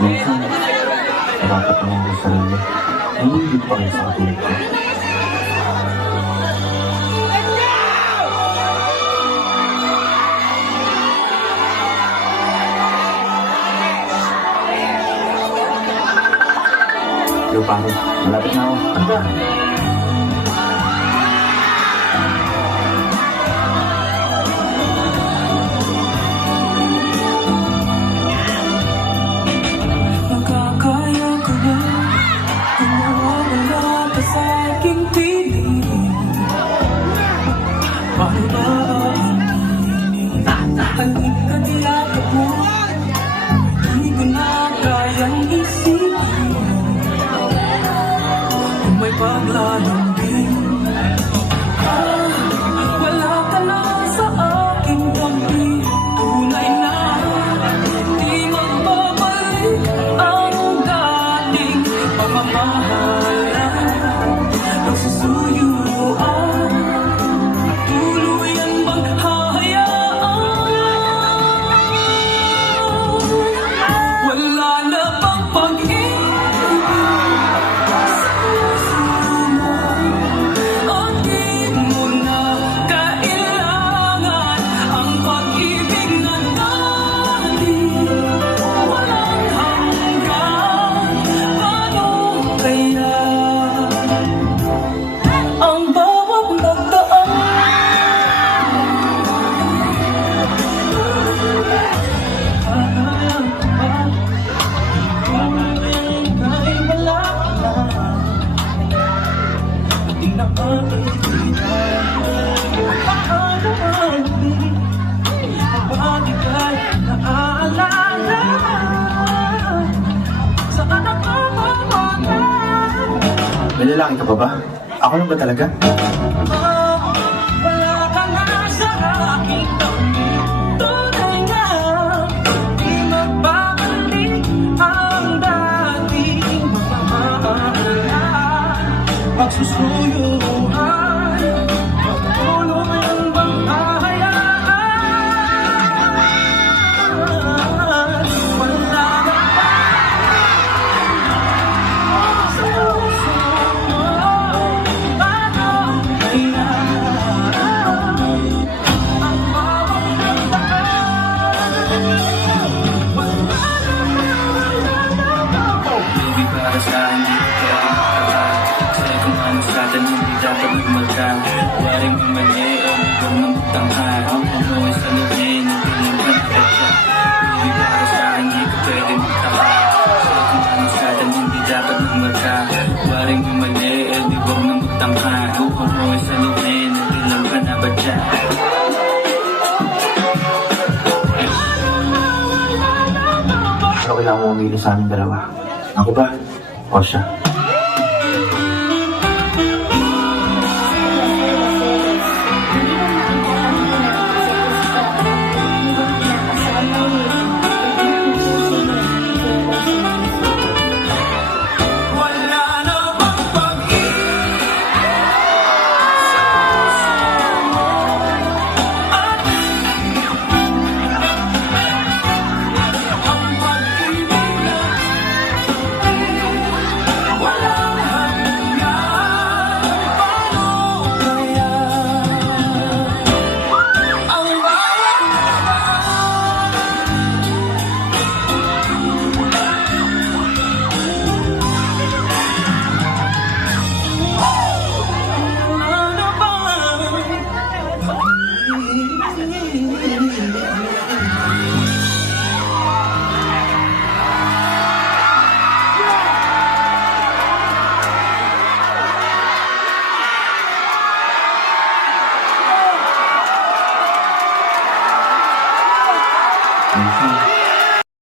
Minsan, natatanong ko sa sarili, ay hindi pa kayo sa katulad ko. Yo, pare, malapit na ako. Ano ba? Makakaya ko na kung nawawala ka sa aking piling. Paano ba aaminin? Halik ka niyakap mo, hindi ko na kayang isipin. Kung may paglalambing, wala ka na sa aking tabi. Tunay na di magbabalik ang dating pamamahalan. Nagsusuyuan, tuluyan maghahayaan. Wala na bang pag-ibig sa puso mo? O di mo na kailangan ang pag-ibig na dati walang hanggan? Paano kaya ang bawat nagdaan? Ay wala na, di na makikita. Paano mahalin? Bakit ay naaalala? Saan ako mamagal? May lalaki ka pa ba? Ako lang ba talaga? Wala ka na sa aking tabi. Tunay na di magbabalik ang dating pagmamahalan. Pagsusuyuan, pagtuluyan bang hahayaan? Wala na sa puso mo. Paano kaya ang bawat nagdaan? Baby, para sa hindi ko pwede makakal. Sa'yo kung ano sa atin, hindi dapat magmagkal. Waring umali o huwag na magtanghal. Ang umuwi sa lubin, hindi lang ka nakatya. Baby, para sa hindi ko pwede makakal. Sa'yo kung ano sa atin, hindi dapat magmagkal. Waring umali o huwag na magtanghal. Ang umuwi sa lubin, hindi lang ka nakatya. Ano kailangan mo umili sa aming dalawa? Ako ba? O siya?